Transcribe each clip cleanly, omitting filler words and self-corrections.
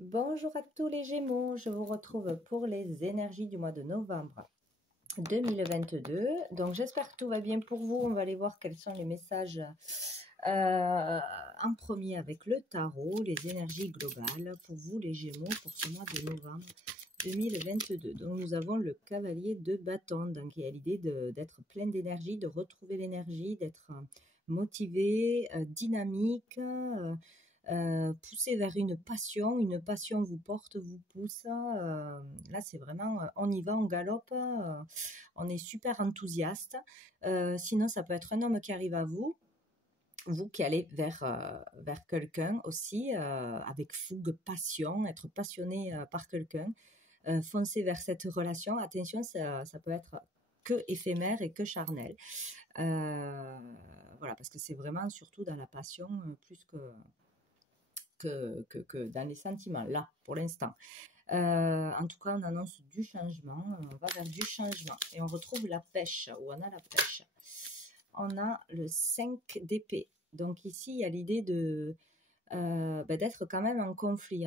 Bonjour à tous les Gémeaux, je vous retrouve pour les énergies du mois de novembre 2022. Donc j'espère que tout va bien pour vous. On va aller voir quels sont les messages en premier avec le tarot, les énergies globales pour vous les Gémeaux pour ce mois de novembre 2022. Donc nous avons le cavalier de bâton, donc il y a l'idée d'être plein d'énergie, de retrouver l'énergie, d'être motivé, dynamique, poussé vers une passion vous porte, vous pousse. Là, c'est vraiment, on y va, on galope, on est super enthousiaste. Sinon, ça peut être un homme qui arrive à vous. Vous qui allez vers quelqu'un aussi, avec fougue, passion, être passionné par quelqu'un, foncez vers cette relation. Attention, ça peut être que éphémère et que charnel. Voilà, parce que c'est vraiment surtout dans la passion plus que dans les sentiments, là, pour l'instant. En tout cas, on annonce du changement, on va vers du changement. Et on retrouve la pêche, où on a la pêche. On a le 5 d'épée. Donc ici, il y a l'idée d'être quand même en conflit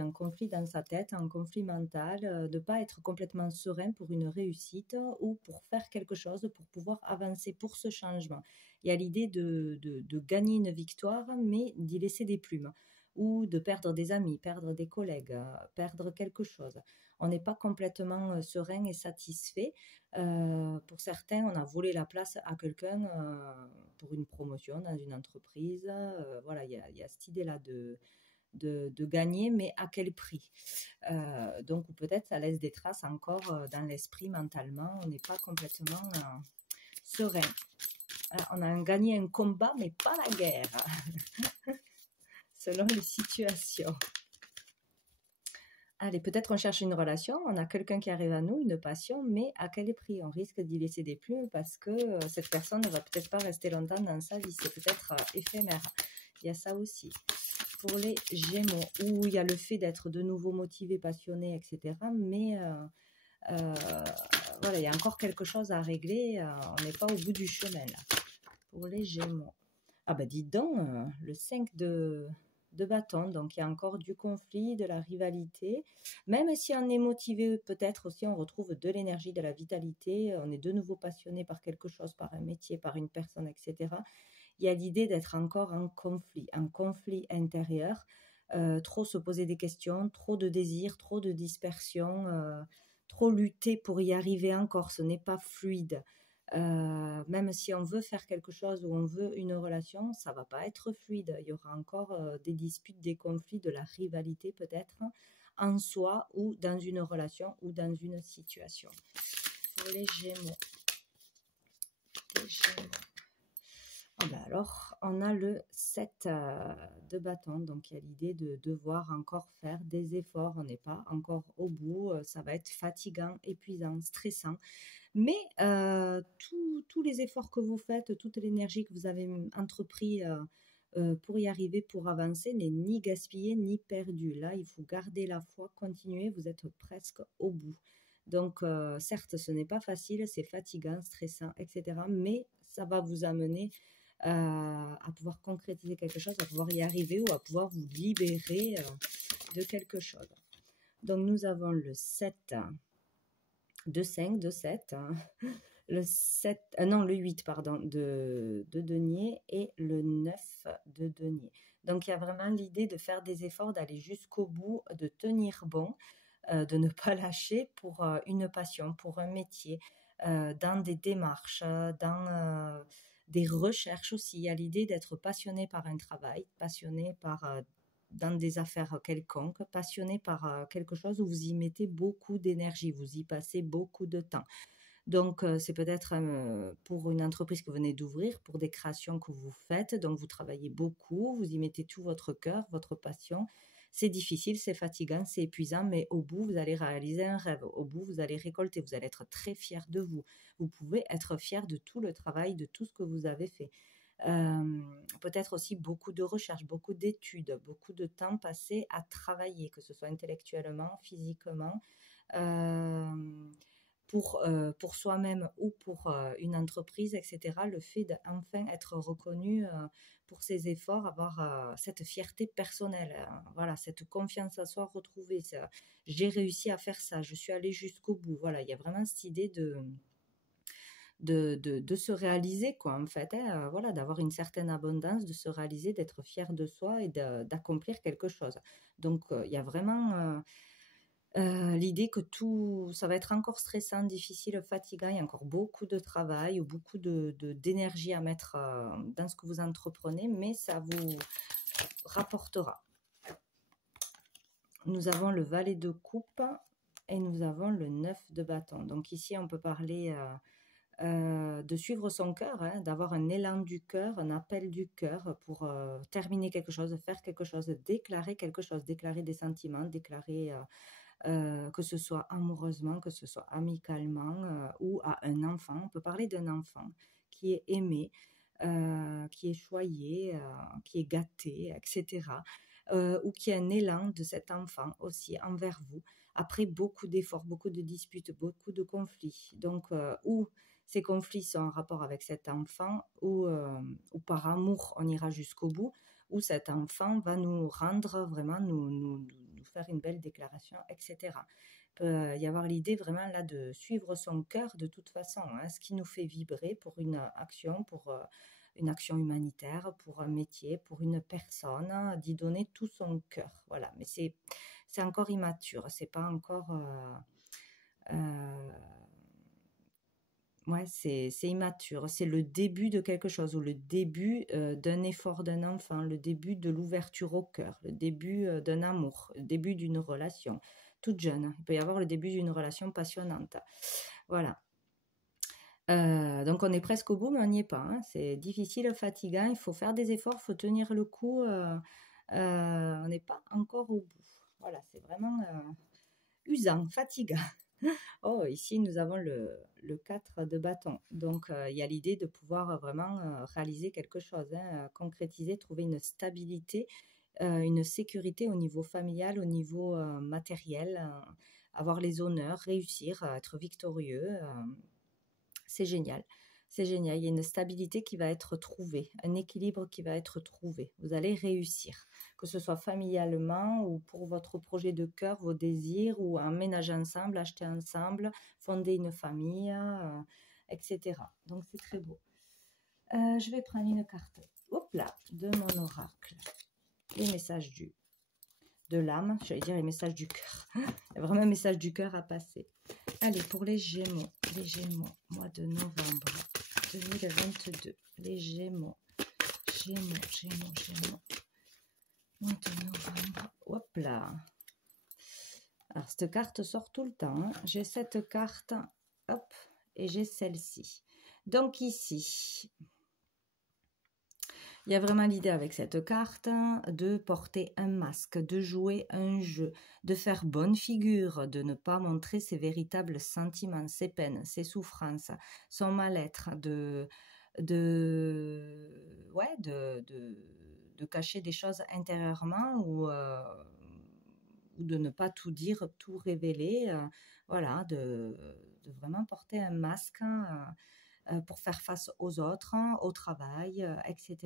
dans sa tête, en conflit mental, de ne pas être complètement serein pour une réussite ou pour faire quelque chose, pour pouvoir avancer pour ce changement. Il y a l'idée de gagner une victoire, mais d'y laisser des plumes ou de perdre des amis, perdre des collègues, perdre quelque chose. On n'est pas complètement serein et satisfait. Pour certains, on a volé la place à quelqu'un pour une promotion dans une entreprise. Voilà, il y a cette idée-là de gagner, mais à quel prix. Donc peut-être ça laisse des traces encore dans l'esprit mentalement. On n'est pas complètement serein. Alors, on a gagné un combat, mais pas la guerre, selon les situations. Allez, peut-être on cherche une relation, on a quelqu'un qui arrive à nous, une passion, mais à quel prix? On risque d'y laisser des plumes parce que cette personne ne va peut-être pas rester longtemps dans sa vie, c'est peut-être éphémère. Il y a ça aussi. Pour les Gémeaux, où il y a le fait d'être de nouveau motivé, passionné, etc. Mais voilà, il y a encore quelque chose à régler, on n'est pas au bout du chemin là. Pour les Gémeaux. Ah bah dites donc, le 5 de bâton, donc il y a encore du conflit, de la rivalité. Même si on est motivé, peut-être aussi on retrouve de l'énergie, de la vitalité, on est de nouveau passionné par quelque chose, par un métier, par une personne, etc. Il y a l'idée d'être encore en conflit intérieur, trop se poser des questions, trop de désirs, trop de dispersion, trop lutter pour y arriver encore, ce n'est pas fluide. Même si on veut faire quelque chose ou on veut une relation, ça va pas être fluide. Il y aura encore des disputes, des conflits, de la rivalité peut-être en soi ou dans une relation ou dans une situation. Pour les Gémeaux. Ah ben alors, on a le 7 de bâton, donc il y a l'idée de devoir encore faire des efforts. On n'est pas encore au bout, ça va être fatigant, épuisant, stressant. Mais tous les efforts que vous faites, toute l'énergie que vous avez entrepris pour y arriver, pour avancer, n'est ni gaspillée ni perdue. Là, il faut garder la foi, continuer, vous êtes presque au bout. Donc, certes, ce n'est pas facile, c'est fatigant, stressant, etc. Mais ça va vous amener à pouvoir concrétiser quelque chose, à pouvoir y arriver ou à pouvoir vous libérer de quelque chose. Donc, nous avons le 7 de 5, de 7, hein. Le 7, non, le 8, pardon, de denier et le 9 de denier. Donc, il y a vraiment l'idée de faire des efforts, d'aller jusqu'au bout, de tenir bon, de ne pas lâcher pour une passion, pour un métier, dans des démarches, dans des recherches aussi. Il y a l'idée d'être passionné par un travail, passionné par dans des affaires quelconques, passionné par quelque chose où vous y mettez beaucoup d'énergie, vous y passez beaucoup de temps. Donc, c'est peut-être pour une entreprise que vous venez d'ouvrir, pour des créations que vous faites. Donc, vous travaillez beaucoup, vous y mettez tout votre cœur, votre passion. C'est difficile, c'est fatigant, c'est épuisant, mais au bout, vous allez réaliser un rêve. Au bout, vous allez récolter, vous allez être très fier de vous. Vous pouvez être fier de tout le travail, de tout ce que vous avez fait. Peut-être aussi beaucoup de recherches, beaucoup d'études, beaucoup de temps passé à travailler, que ce soit intellectuellement, physiquement. pour soi-même ou pour une entreprise, etc. Le fait d'enfin être reconnu pour ses efforts, avoir cette fierté personnelle, voilà, cette confiance à soi retrouvée. J'ai réussi à faire ça, je suis allée jusqu'au bout. Voilà, il y a vraiment cette idée de se réaliser, quoi, en fait, hein, voilà, d'avoir une certaine abondance, de se réaliser, d'être fier de soi et d'accomplir quelque chose. Donc, il y a vraiment l'idée que tout, ça va être encore stressant, difficile, fatigant, il y a encore beaucoup de travail ou beaucoup d'énergie à mettre dans ce que vous entreprenez, mais ça vous rapportera. Nous avons le valet de coupe et nous avons le 9 de bâton. Donc ici, on peut parler de suivre son cœur, hein, d'avoir un élan du cœur, un appel du cœur pour terminer quelque chose, faire quelque chose, déclarer des sentiments, déclarer que ce soit amoureusement, que ce soit amicalement ou à un enfant. On peut parler d'un enfant qui est aimé, qui est choyé, qui est gâté, etc. Ou qui a un élan de cet enfant aussi envers vous, après beaucoup d'efforts, beaucoup de disputes, beaucoup de conflits. Donc, ou ces conflits sont en rapport avec cet enfant, ou par amour, on ira jusqu'au bout, où cet enfant va nous rendre vraiment, nous faire une belle déclaration, etc. Il peut y avoir l'idée vraiment là de suivre son cœur de toute façon, hein, ce qui nous fait vibrer pour une action humanitaire, pour un métier, pour une personne, d'y donner tout son cœur. Voilà, mais c'est encore immature, c'est pas encore... ouais, c'est immature, c'est le début de quelque chose ou le début d'un effort d'un enfant, le début de l'ouverture au cœur, le début d'un amour, le début d'une relation toute jeune. Il peut y avoir le début d'une relation passionnante. Voilà. Donc on est presque au bout, mais on n'y est pas, hein. C'est difficile, fatigant, il faut faire des efforts, il faut tenir le coup. On n'est pas encore au bout. Voilà, c'est vraiment usant, fatigant. Oh, ici, nous avons le 4 de bâton. Donc, il y a l'idée de pouvoir vraiment réaliser quelque chose, hein, concrétiser, trouver une stabilité, une sécurité au niveau familial, au niveau matériel, avoir les honneurs, réussir, être victorieux. C'est génial. C'est génial. Il y a une stabilité qui va être trouvée, un équilibre qui va être trouvé. Vous allez réussir, que ce soit familialement ou pour votre projet de cœur, vos désirs, ou emménager ensemble, acheter ensemble, fonder une famille, etc. Donc, c'est très beau. Je vais prendre une carte, hop là, de mon oracle. Les messages de l'âme, j'allais dire les messages du cœur. Il y a vraiment un message du cœur à passer. Allez, pour les Gémeaux, mois de novembre 2022, les Gémeaux, mois de novembre, hop là. Alors, cette carte sort tout le temps, hein. J'ai cette carte, hop, et j'ai celle-ci. Donc ici, il y a vraiment l'idée avec cette carte de porter un masque, de jouer un jeu, de faire bonne figure, de ne pas montrer ses véritables sentiments, ses peines, ses souffrances, son mal-être, de cacher des choses intérieurement ou de ne pas tout dire, tout révéler. Voilà, de vraiment porter un masque. Pour faire face aux autres, au travail, etc.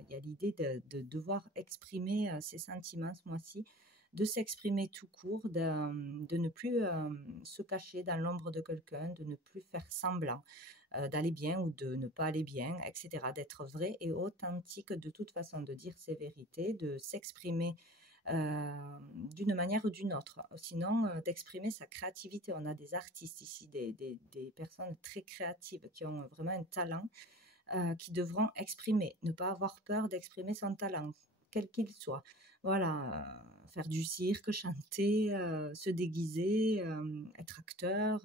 Il y a l'idée de devoir exprimer ses sentiments ce mois-ci, de s'exprimer tout court, de ne plus se cacher dans l'ombre de quelqu'un, de ne plus faire semblant d'aller bien ou de ne pas aller bien, etc. D'être vrai et authentique de toute façon, de dire ses vérités, de s'exprimer d'une manière ou d'une autre. Sinon, d'exprimer sa créativité. On a des artistes ici, des personnes très créatives qui ont vraiment un talent, qui devront exprimer, ne pas avoir peur d'exprimer son talent, quel qu'il soit. Voilà, faire du cirque, chanter, se déguiser, être acteur,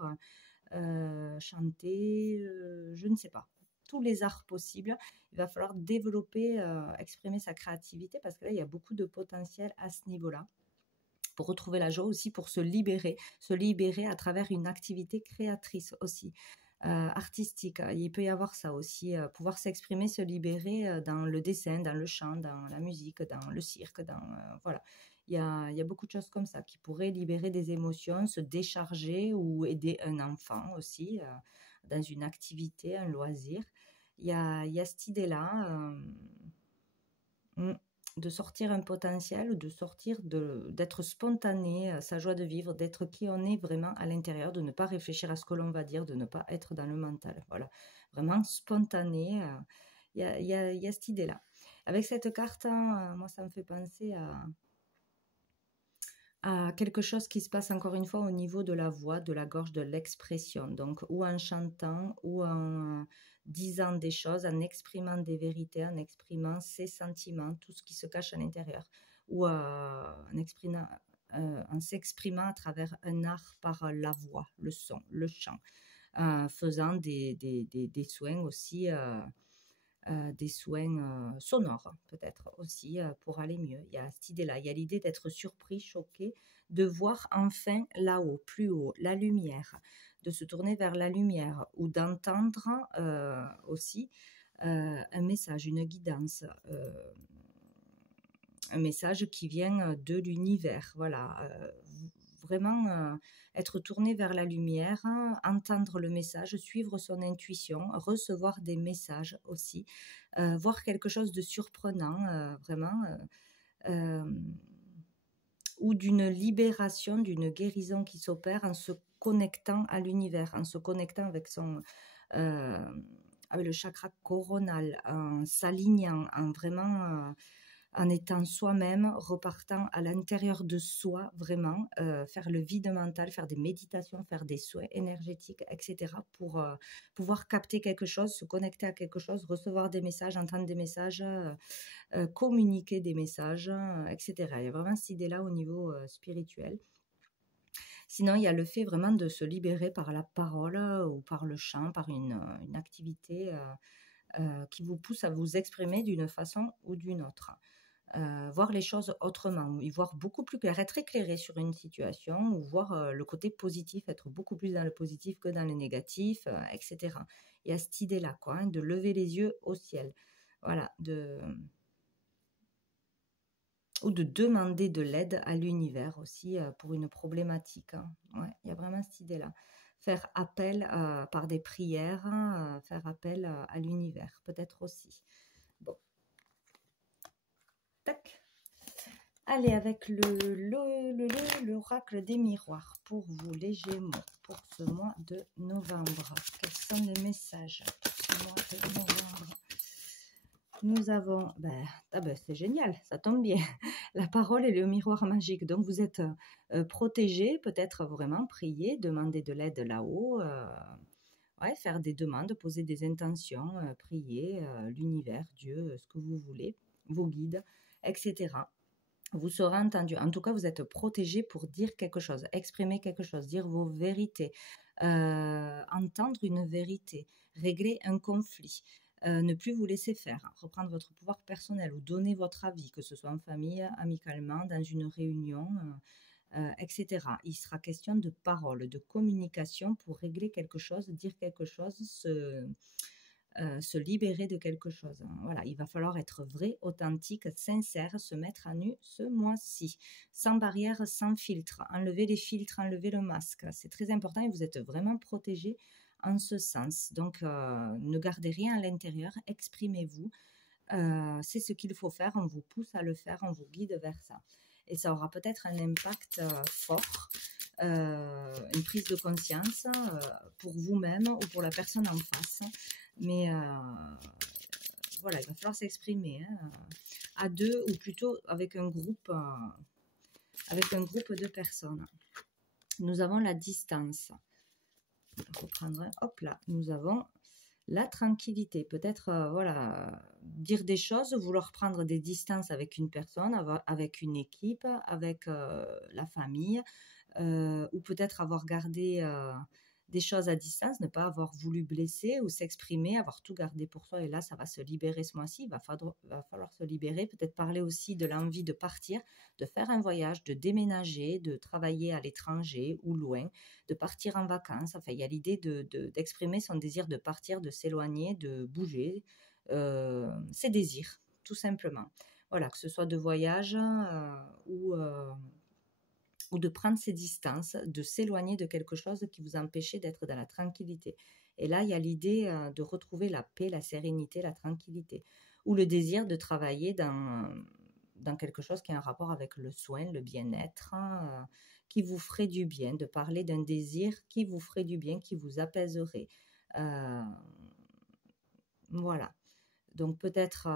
chanter, je ne sais pas. Tous les arts possibles, il va falloir développer, exprimer sa créativité parce que là, il y a beaucoup de potentiel à ce niveau-là. Pour retrouver la joie aussi, pour se libérer à travers une activité créatrice aussi, artistique. Il peut y avoir ça aussi, pouvoir s'exprimer, se libérer dans le dessin, dans le chant, dans la musique, dans le cirque, voilà. Il y a beaucoup de choses comme ça qui pourraient libérer des émotions, se décharger ou aider un enfant aussi dans une activité, un loisir. Il y a cette idée-là de sortir un potentiel, de sortir d'être spontané, sa joie de vivre, d'être qui on est vraiment à l'intérieur, de ne pas réfléchir à ce que l'on va dire, de ne pas être dans le mental. Voilà, vraiment spontané. Il y a cette idée-là. Avec cette carte, hein, moi, ça me fait penser à quelque chose qui se passe encore une fois au niveau de la voix, de la gorge, de l'expression. Donc, ou en chantant, ou en disant des choses, en exprimant des vérités, en exprimant ses sentiments, tout ce qui se cache à l'intérieur, ou en s'exprimant à travers un art par la voix, le son, le chant, faisant des soins aussi. Des soins sonores peut-être aussi pour aller mieux. Il y a cette idée-là, il y a l'idée d'être surpris, choqué, de voir enfin là-haut, plus haut, la lumière, de se tourner vers la lumière ou d'entendre aussi un message, une guidance, un message qui vient de l'univers. Voilà, vraiment être tourné vers la lumière, entendre le message, suivre son intuition, recevoir des messages aussi, voir quelque chose de surprenant, vraiment, ou d'une libération, d'une guérison qui s'opère en se connectant à l'univers, en se connectant avec avec le chakra coronal, en s'alignant, en vraiment en étant soi-même, repartant à l'intérieur de soi, vraiment, faire le vide mental, faire des méditations, faire des soins énergétiques, etc., pour pouvoir capter quelque chose, se connecter à quelque chose, recevoir des messages, entendre des messages, communiquer des messages, etc. Il y a vraiment cette idée-là au niveau spirituel. Sinon, il y a le fait vraiment de se libérer par la parole ou par le chant, par une activité qui vous pousse à vous exprimer d'une façon ou d'une autre. Voir les choses autrement, y voir beaucoup plus clair, être éclairé sur une situation ou voir le côté positif, être beaucoup plus dans le positif que dans le négatif, etc. Il y a cette idée-là, quoi, hein, de lever les yeux au ciel. Voilà, ou de demander de l'aide à l'univers aussi pour une problématique. Hein. Ouais, il y a vraiment cette idée-là. Faire appel par des prières, faire appel à l'univers, peut-être aussi. Bon. Tac. Allez, avec l'oracle des miroirs pour vous, les Gémeaux, pour ce mois de novembre. Quels sont les messages pour ce mois de novembre? Nous avons, c'est génial, ça tombe bien, la parole et le miroir magique. Donc, vous êtes protégé, peut-être vraiment prier, demander de l'aide là-haut, faire des demandes, poser des intentions, prier l'univers, Dieu, ce que vous voulez, vos guides, etc. Vous serez entendu. En tout cas, vous êtes protégé pour dire quelque chose, exprimer quelque chose, dire vos vérités, entendre une vérité, régler un conflit, ne plus vous laisser faire, reprendre votre pouvoir personnel ou donner votre avis, que ce soit en famille, amicalement, dans une réunion, etc. Il sera question de parole, de communication pour régler quelque chose, dire quelque chose, se libérer de quelque chose. Voilà, il va falloir être vrai, authentique, sincère, se mettre à nu ce mois-ci, sans barrière, sans filtre, enlever les filtres, enlever le masque. C'est très important et vous êtes vraiment protégé en ce sens. Donc, ne gardez rien à l'intérieur, exprimez-vous. C'est ce qu'il faut faire, on vous pousse à le faire, on vous guide vers ça. Et ça aura peut-être un impact fort, une prise de conscience pour vous-même ou pour la personne en face. Mais voilà, il va falloir s'exprimer à deux ou plutôt avec un groupe de personnes. Nous avons la distance. Reprendre, hop là, nous avons la tranquillité. Peut-être, dire des choses, vouloir prendre des distances avec une personne, avec une équipe, avec la famille, ou peut-être avoir gardé des choses à distance, ne pas avoir voulu blesser ou s'exprimer, avoir tout gardé pour soi. Et là, ça va se libérer ce mois-ci. Il va falloir se libérer. Peut-être parler aussi de l'envie de partir, de faire un voyage, de déménager, de travailler à l'étranger ou loin, de partir en vacances. Enfin, il y a l'idée d'exprimer son désir de partir, de s'éloigner, de bouger, ses désirs, tout simplement. voilà, que ce soit de voyage ou de prendre ses distances, de s'éloigner de quelque chose qui vous empêchait d'être dans la tranquillité. Et là, il y a l'idée de retrouver la paix, la sérénité, la tranquillité, ou le désir de travailler dans quelque chose qui a un rapport avec le soin, le bien-être, qui vous ferait du bien, de parler d'un désir qui vous ferait du bien, qui vous apaiserait. Euh, voilà. Donc peut-être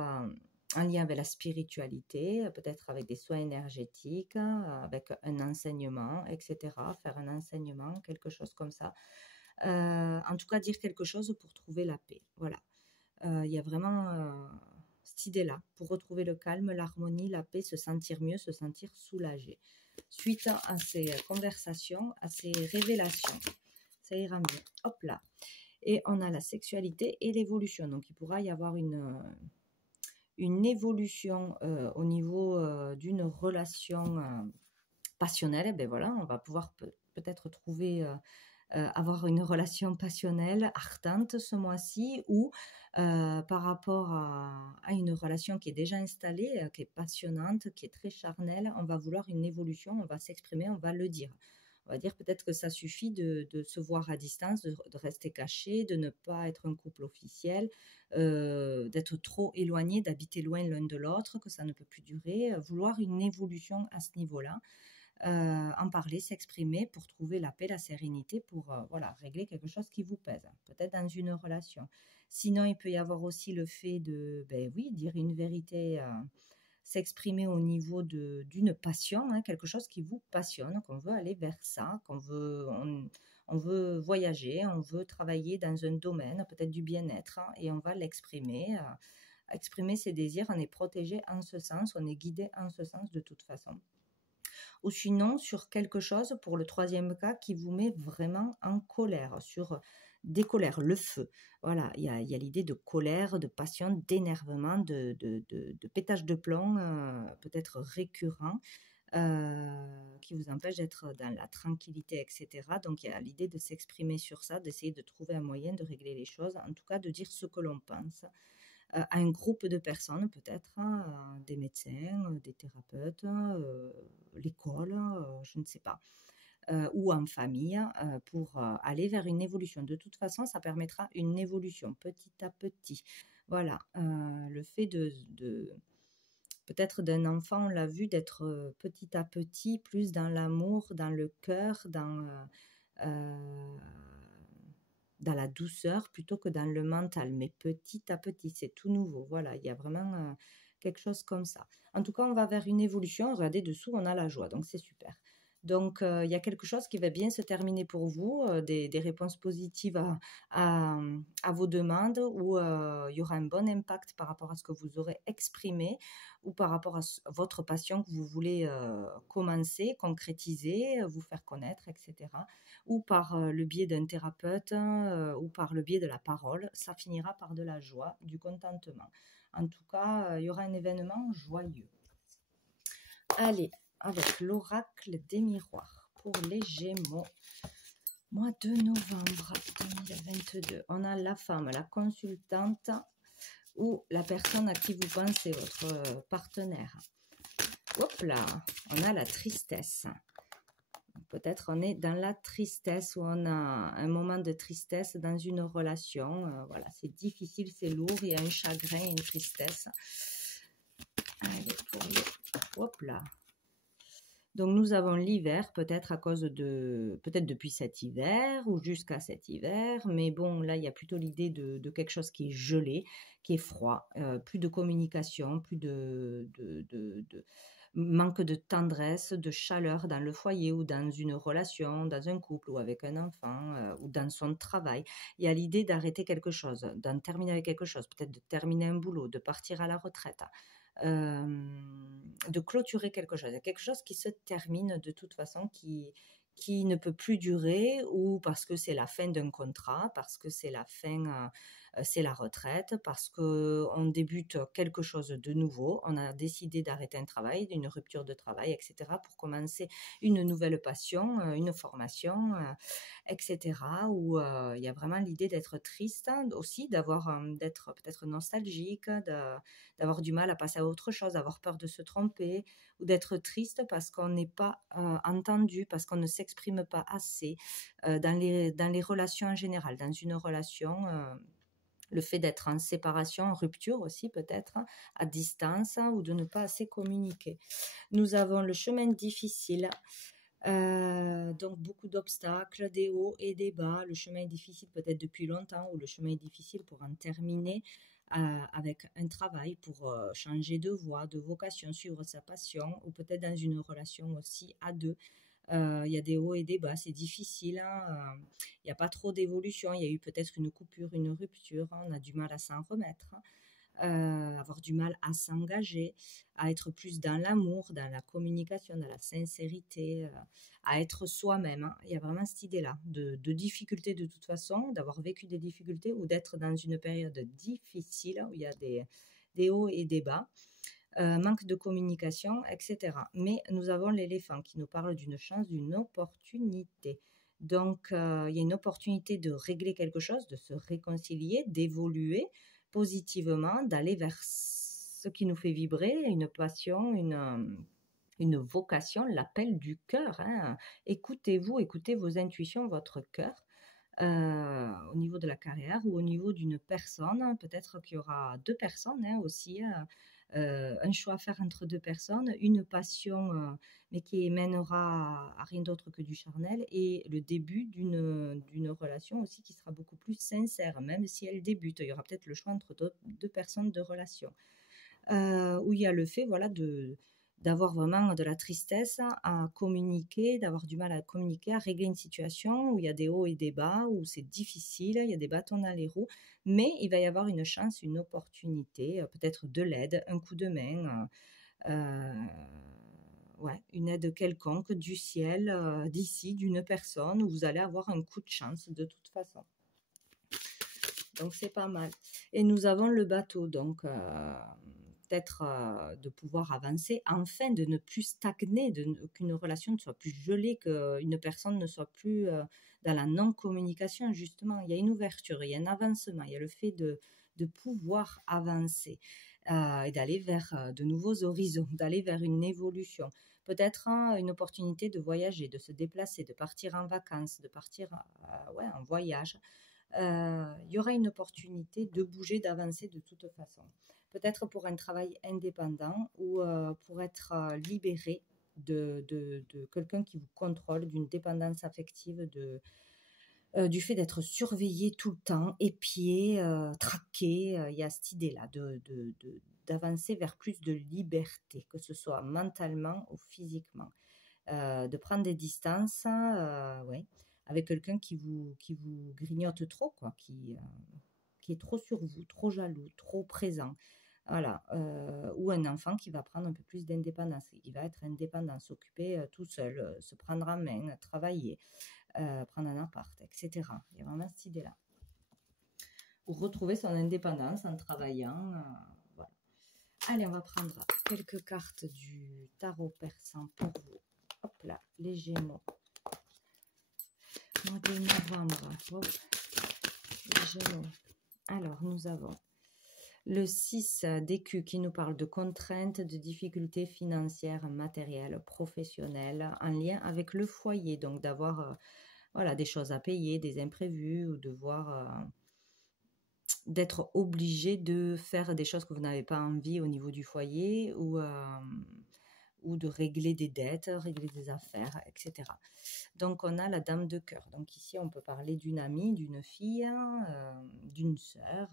en lien avec la spiritualité, peut-être avec des soins énergétiques, avec un enseignement, etc. Faire un enseignement, quelque chose comme ça. En tout cas, dire quelque chose pour trouver la paix. Voilà. Il y a vraiment cette idée-là, pour retrouver le calme, l'harmonie, la paix, se sentir mieux, se sentir soulagé. Suite à ces conversations, à ces révélations, ça ira mieux. Hop là. Et on a la sexualité et l'évolution. Donc, il pourra y avoir une évolution au niveau d'une relation passionnelle. Et ben voilà, on va pouvoir peut-être trouver, avoir une relation passionnelle, ardente ce mois-ci, ou par rapport à une relation qui est déjà installée, qui est passionnante, qui est très charnelle, on va vouloir une évolution, on va s'exprimer, on va le dire. On va dire peut-être que ça suffit de se voir à distance, de rester caché, de ne pas être un couple officiel, d'être trop éloigné, d'habiter loin l'un de l'autre, que ça ne peut plus durer, vouloir une évolution à ce niveau-là, en parler, s'exprimer pour trouver la paix, la sérénité, pour voilà, régler quelque chose qui vous pèse, peut-être dans une relation. Sinon, il peut y avoir aussi le fait de, ben oui, dire une vérité, s'exprimer au niveau d'une passion, hein, quelque chose qui vous passionne, qu'on veut aller vers ça, on veut voyager, on veut travailler dans un domaine, peut-être du bien-être, hein, et on va l'exprimer. Exprimer ses désirs, on est protégé en ce sens, on est guidé en ce sens de toute façon. Ou sinon, sur quelque chose, pour le troisième cas, qui vous met vraiment en colère, sur des colères, le feu. Voilà, il y a l'idée de colère, de passion, d'énervement, de pétage de plomb, peut-être récurrent, qui vous empêche d'être dans la tranquillité, etc. Donc, il y a l'idée de s'exprimer sur ça, d'essayer de trouver un moyen de régler les choses, en tout cas de dire ce que l'on pense à un groupe de personnes, peut-être, des médecins, des thérapeutes, l'école, je ne sais pas, ou en famille, pour aller vers une évolution. De toute façon, ça permettra une évolution petit à petit. Voilà, le fait peut-être d'un enfant, on l'a vu, d'être petit à petit plus dans l'amour, dans le cœur, dans la douceur plutôt que dans le mental, mais petit à petit, c'est tout nouveau. Voilà, il y a vraiment quelque chose comme ça. En tout cas, on va vers une évolution. Regardez dessous, on a la joie, donc c'est super. Donc, il y a quelque chose qui va bien se terminer pour vous, des réponses positives à vos demandes, où il y aura un bon impact par rapport à ce que vous aurez exprimé, ou par rapport à votre passion que vous voulez commencer, concrétiser, vous faire connaître, etc. Ou par le biais d'un thérapeute, ou par le biais de la parole, ça finira par de la joie, du contentement. En tout cas, il y aura un événement joyeux. Allez, avec l'oracle des miroirs pour les Gémeaux. Mois de novembre 2022. On a la femme, la consultante, ou la personne à qui vous pensez, votre partenaire. Hop là, on a la tristesse. Peut-être on est dans la tristesse, ou on a un moment de tristesse dans une relation. Voilà, c'est difficile, c'est lourd, il y a un chagrin, une tristesse. Allez, pour le... Hop là. Donc nous avons l'hiver, peut-être à cause peut-être depuis cet hiver ou jusqu'à cet hiver, mais bon, là il y a plutôt l'idée de quelque chose qui est gelé, qui est froid, plus de communication, plus de manque de tendresse, de chaleur dans le foyer ou dans une relation, dans un couple ou avec un enfant, ou dans son travail. Il y a l'idée d'arrêter quelque chose, d'en terminer avec quelque chose, peut-être de terminer un boulot, de partir à la retraite. De clôturer quelque chose qui se termine de toute façon, qui ne peut plus durer, ou parce que c'est la fin d'un contrat, parce que c'est la fin c'est la retraite, parce qu'on débute quelque chose de nouveau, on a décidé d'arrêter un travail, d'une rupture de travail, etc., pour commencer une nouvelle passion, une formation, etc., où il y a vraiment l'idée d'être triste aussi, d'être peut-être nostalgique, d'avoir du mal à passer à autre chose, d'avoir peur de se tromper, ou d'être triste parce qu'on n'est pas entendu, parce qu'on ne s'exprime pas assez dans les relations en général. Dans une relation, le fait d'être en séparation, en rupture aussi peut-être, à distance, ou de ne pas assez communiquer. Nous avons le chemin difficile. Donc beaucoup d'obstacles, des hauts et des bas. Le chemin est difficile peut-être depuis longtemps, ou le chemin est difficile pour en terminer avec un travail, pour changer de voie, de vocation, suivre sa passion, ou peut-être dans une relation aussi à deux. Il y a des hauts et des bas, c'est difficile, hein, il n'y a pas trop d'évolution, il y a eu peut-être une coupure, une rupture, hein, on a du mal à s'en remettre, avoir du mal à s'engager, à être plus dans l'amour, dans la communication, dans la sincérité, à être soi-même, hein. Il y a vraiment cette idée-là de difficulté de toute façon, d'avoir vécu des difficultés, ou d'être dans une période difficile où il y a des hauts et des bas. Manque de communication, etc. Mais nous avons l'éléphant qui nous parle d'une chance, d'une opportunité. Donc, il y a une opportunité de régler quelque chose, de se réconcilier, d'évoluer positivement, d'aller vers ce qui nous fait vibrer, une passion, une vocation, l'appel du cœur, hein. Écoutez-vous, écoutez vos intuitions, votre cœur. Au niveau de la carrière, ou au niveau d'une personne, peut-être qu'il y aura deux personnes, hein, aussi, un choix à faire entre deux personnes, une passion, mais qui mènera à rien d'autre que du charnel, et le début d'une relation aussi qui sera beaucoup plus sincère, même si elle débute. Il y aura peut-être le choix entre deux personnes de relation, où il y a le fait, voilà, d'avoir vraiment de la tristesse à communiquer, d'avoir du mal à communiquer, à régler une situation où il y a des hauts et des bas, où c'est difficile, il y a des bâtons dans les roues, mais il va y avoir une chance, une opportunité, peut-être de l'aide, un coup de main, ouais, une aide quelconque du ciel, d'ici, d'une personne, où vous allez avoir un coup de chance de toute façon. Donc c'est pas mal. Et nous avons le bateau, donc peut-être de pouvoir avancer, enfin de ne plus stagner, qu'une relation ne soit plus gelée, qu'une personne ne soit plus dans la non-communication, justement. Il y a une ouverture, il y a un avancement, il y a le fait de pouvoir avancer et d'aller vers de nouveaux horizons, d'aller vers une évolution. Peut-être une opportunité de voyager, de se déplacer, de partir en vacances, de partir ouais, en voyage. Il y aura une opportunité de bouger, d'avancer de toute façon. Peut-être pour un travail indépendant, ou pour être libéré de quelqu'un qui vous contrôle, d'une dépendance affective, du fait d'être surveillé tout le temps, épié, traqué. Il y a cette idée-là d'avancer vers plus de liberté, que ce soit mentalement ou physiquement. De prendre des distances, ouais, avec quelqu'un qui vous grignote trop, quoi, qui est trop sur vous, trop jaloux, trop présent. Voilà. Ou un enfant qui va prendre un peu plus d'indépendance. Il va être indépendant, s'occuper tout seul, se prendre en main, travailler, prendre un appart, etc. Il y a vraiment cette idée-là. Ou retrouver son indépendance en travaillant. Voilà. Allez, on va prendre quelques cartes du tarot persan pour vous. Hop là, les Gémeaux. Mois de novembre. Hop. Les Gémeaux. Alors, nous avons le 6 d'écus qui nous parle de contraintes, de difficultés financières, matérielles, professionnelles, en lien avec le foyer. Donc, d'avoir voilà, des choses à payer, des imprévus, ou d'être obligé de faire des choses que vous n'avez pas envie au niveau du foyer, ou de régler des dettes, régler des affaires, etc. Donc, on a la dame de cœur. Donc, ici, on peut parler d'une amie, d'une fille, d'une sœur,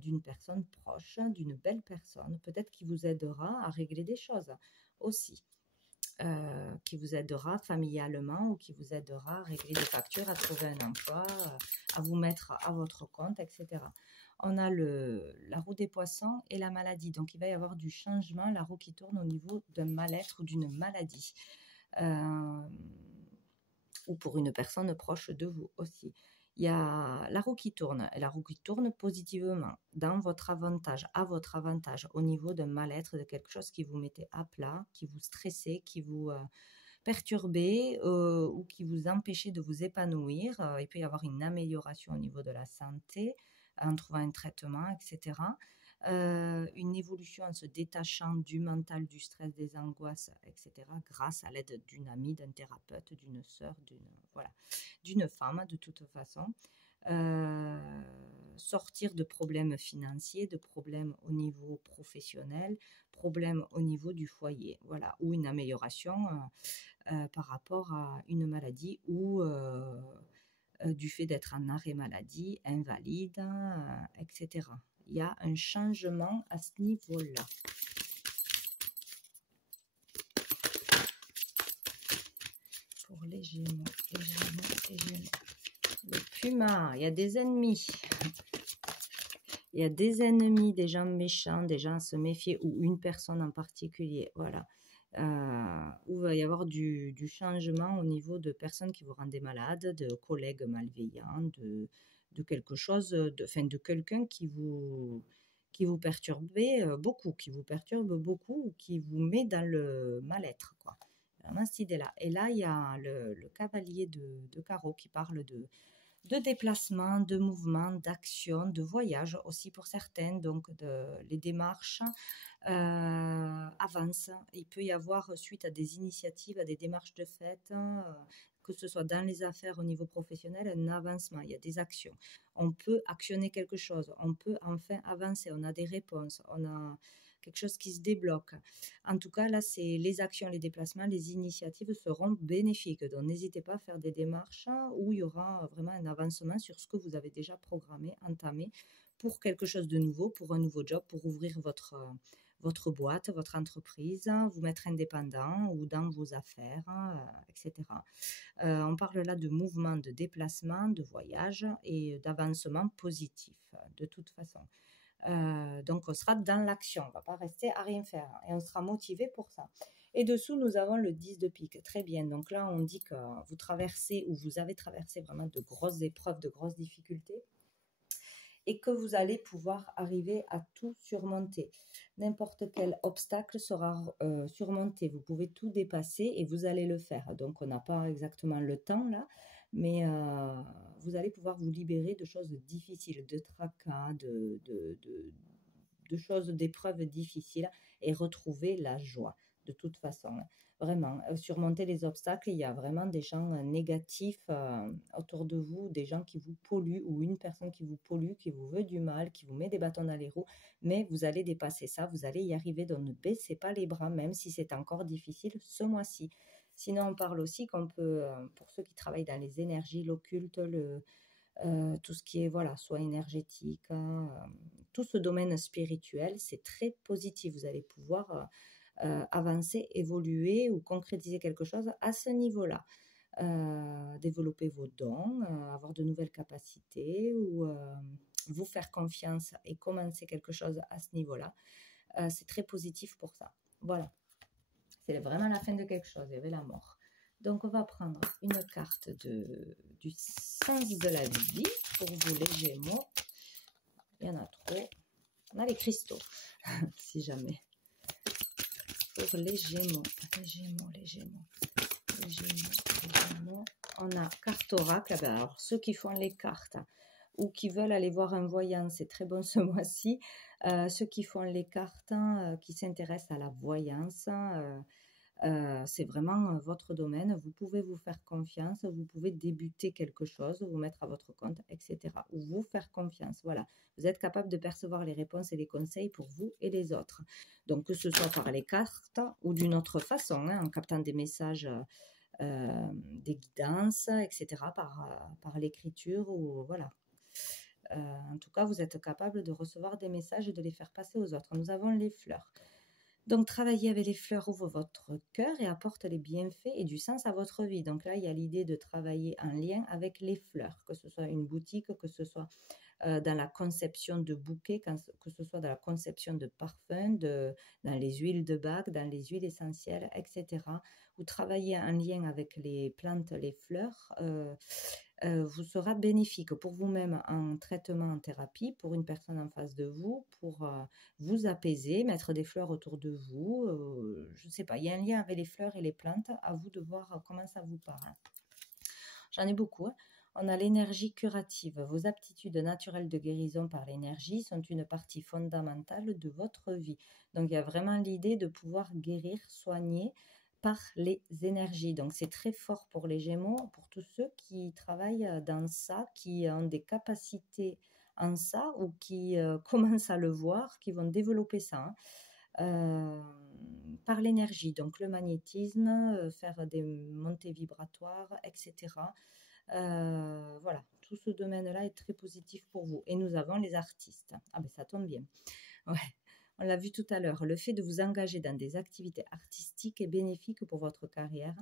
d'une personne proche, d'une belle personne, peut-être qui vous aidera à régler des choses aussi. Qui vous aidera familialement, ou qui vous aidera à régler des factures, à trouver un emploi, à vous mettre à votre compte, etc. On a la roue des poissons et la maladie. Donc, il va y avoir du changement, la roue qui tourne au niveau d'un mal-être ou d'une maladie. Ou pour une personne proche de vous aussi. il y a la roue qui tourne, et la roue qui tourne positivement, dans votre avantage, à votre avantage, au niveau d'un mal-être, de quelque chose qui vous mettait à plat, qui vous stressait, qui vous perturbait ou qui vous empêchait de vous épanouir. Il peut y avoir une amélioration au niveau de la santé en trouvant un traitement, etc. Une évolution en se détachant du mental, du stress, des angoisses, etc., grâce à l'aide d'une amie, d'un thérapeute, d'une sœur, voilà, d'une femme de toute façon. Sortir de problèmes financiers, de problèmes au niveau professionnel, problèmes au niveau du foyer, voilà, ou une amélioration par rapport à une maladie ou du fait d'être en arrêt maladie, invalide, etc. Il y a un changement à ce niveau-là. Pour les Gémeaux, les Gémeaux, les Gémeaux. Le Puma, il y a des ennemis. Il y a des ennemis, des gens méchants, des gens à se méfier, ou une personne en particulier, voilà. Où il va y avoir du changement au niveau de personnes qui vous rendaient malade, de collègues malveillants, de quelque chose, de quelqu'un qui vous perturbait beaucoup, qui vous perturbe beaucoup, ou qui vous met dans le mal-être, quoi. Vraiment cette idée-là. Et là, il y a le cavalier de carreau qui parle de déplacement, de mouvement, d'action, de voyage aussi pour certaines, donc les démarches avancent. Il peut y avoir, suite à des initiatives, à des démarches de fait, que ce soit dans les affaires au niveau professionnel, un avancement, il y a des actions. On peut actionner quelque chose, on peut enfin avancer, on a des réponses, on a quelque chose qui se débloque. En tout cas, là, c'est les actions, les déplacements, les initiatives seront bénéfiques. Donc, n'hésitez pas à faire des démarches où il y aura vraiment un avancement sur ce que vous avez déjà programmé, entamé pour quelque chose de nouveau, pour un nouveau job, pour ouvrir votre boîte, votre entreprise, vous mettre indépendant ou dans vos affaires, etc. On parle là de mouvement, de déplacement, de voyage et d'avancement positif, de toute façon. Donc, on sera dans l'action, on ne va pas rester à rien faire et on sera motivé pour ça. Et dessous, nous avons le 10 de pique. Très bien. Donc là, on dit que vous traversez ou vous avez traversé vraiment de grosses épreuves, de grosses difficultés et que vous allez pouvoir arriver à tout surmonter. N'importe quel obstacle sera surmonté. Vous pouvez tout dépasser et vous allez le faire. Donc, on n'a pas exactement le temps là, mais vous allez pouvoir vous libérer de choses difficiles, de tracas, de choses, d'épreuves difficiles et retrouver la joie de toute façon. Vraiment, surmonter les obstacles, il y a vraiment des gens négatifs autour de vous, des gens qui vous polluent ou une personne qui vous pollue, qui vous veut du mal, qui vous met des bâtons dans les roues, mais vous allez dépasser ça, vous allez y arriver, donc ne baissez pas les bras, même si c'est encore difficile ce mois-ci. Sinon, on parle aussi qu'on peut, pour ceux qui travaillent dans les énergies, l'occulte, tout ce qui est voilà, soit énergétique, tout ce domaine spirituel, c'est très positif. Vous allez pouvoir avancer, évoluer ou concrétiser quelque chose à ce niveau-là. Développer vos dons, avoir de nouvelles capacités ou vous faire confiance et commencer quelque chose à ce niveau-là. C'est très positif pour ça. Voilà. C'est vraiment la fin de quelque chose. Il y avait la mort. Donc, on va prendre une carte du sens de la vie pour vous, les Gémeaux. Il y en a trop. On a les cristaux, si jamais. Pour les Gémeaux. Les Gémeaux. On a carte oracle. Alors, ceux qui font les cartes ou qui veulent aller voir un voyant, c'est très bon ce mois-ci. Ceux qui font les cartes, qui s'intéressent à la voyance, c'est vraiment votre domaine. Vous pouvez vous faire confiance, vous pouvez débuter quelque chose, vous mettre à votre compte, etc. Ou vous faire confiance. Voilà, vous êtes capable de percevoir les réponses et les conseils pour vous et les autres. Donc, que ce soit par les cartes ou d'une autre façon, en captant des messages, des guidances, etc. Par l'écriture ou voilà. En tout cas, vous êtes capable de recevoir des messages et de les faire passer aux autres. Nous avons les fleurs. Donc, travailler avec les fleurs ouvre votre cœur et apporte les bienfaits et du sens à votre vie. Donc là, il y a l'idée de travailler en lien avec les fleurs, que ce soit une boutique, que ce soit dans la conception de bouquets, que ce soit dans la conception de parfums, dans les huiles de bague, dans les huiles essentielles, etc. Ou travailler en lien avec les plantes, les fleurs, vous sera bénéfique pour vous-même en traitement, en thérapie, pour une personne en face de vous, pour vous apaiser, mettre des fleurs autour de vous. Je ne sais pas, il y a un lien avec les fleurs et les plantes, à vous de voir comment ça vous parle. J'en ai beaucoup. On a l'énergie curative. Vos aptitudes naturelles de guérison par l'énergie sont une partie fondamentale de votre vie. Donc, il y a vraiment l'idée de pouvoir guérir, soigner par les énergies. Donc, c'est très fort pour les Gémeaux, pour tous ceux qui travaillent dans ça, qui ont des capacités en ça ou qui commencent à le voir, qui vont développer ça. Par l'énergie, donc le magnétisme, faire des montées vibratoires, etc. Voilà, tout ce domaine-là est très positif pour vous. Et nous avons les artistes. Ah ben ça tombe bien. Ouais, on l'a vu tout à l'heure. Le fait de vous engager dans des activités artistiques est bénéfique pour votre carrière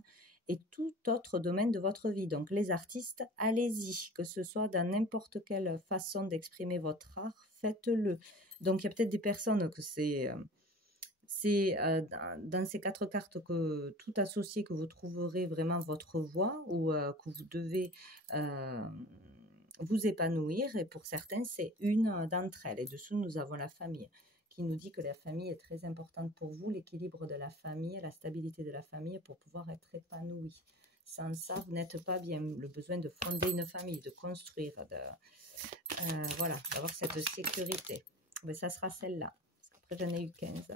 et tout autre domaine de votre vie. Donc les artistes, allez-y, que ce soit dans n'importe quelle façon d'exprimer votre art, faites-le. Donc il y a peut-être des personnes que c'est dans ces 4 cartes que tout associé, que vous trouverez vraiment votre voie ou que vous devez vous épanouir. Et pour certains, c'est une d'entre elles. Et dessous, nous avons la famille qui nous dit que la famille est très importante pour vous, l'équilibre de la famille, la stabilité de la famille pour pouvoir être épanoui. Sans ça, vous n'êtes pas bien. Le besoin de fonder une famille, de construire, voilà, d'avoir cette sécurité. Mais ça sera celle-là. Après, j'en ai eu 15.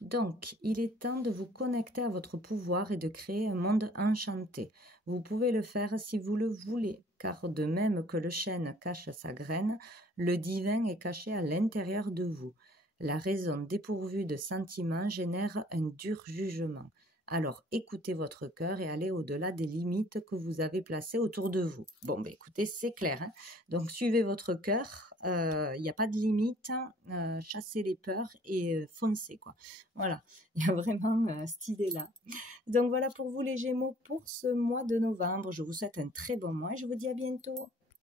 Donc, il est temps de vous connecter à votre pouvoir et de créer un monde enchanté. Vous pouvez le faire si vous le voulez, car de même que le chêne cache sa graine, le divin est caché à l'intérieur de vous. La raison dépourvue de sentiments génère un dur jugement. Alors écoutez votre cœur et allez au-delà des limites que vous avez placées autour de vous. Bon, ben écoutez, c'est clair. Hein. Donc suivez votre cœur, il n'y a pas de limite, chassez les peurs et foncez, quoi. Voilà, il y a vraiment cette idée-là. Donc voilà pour vous les Gémeaux pour ce mois de novembre. Je vous souhaite un très bon mois et je vous dis à bientôt.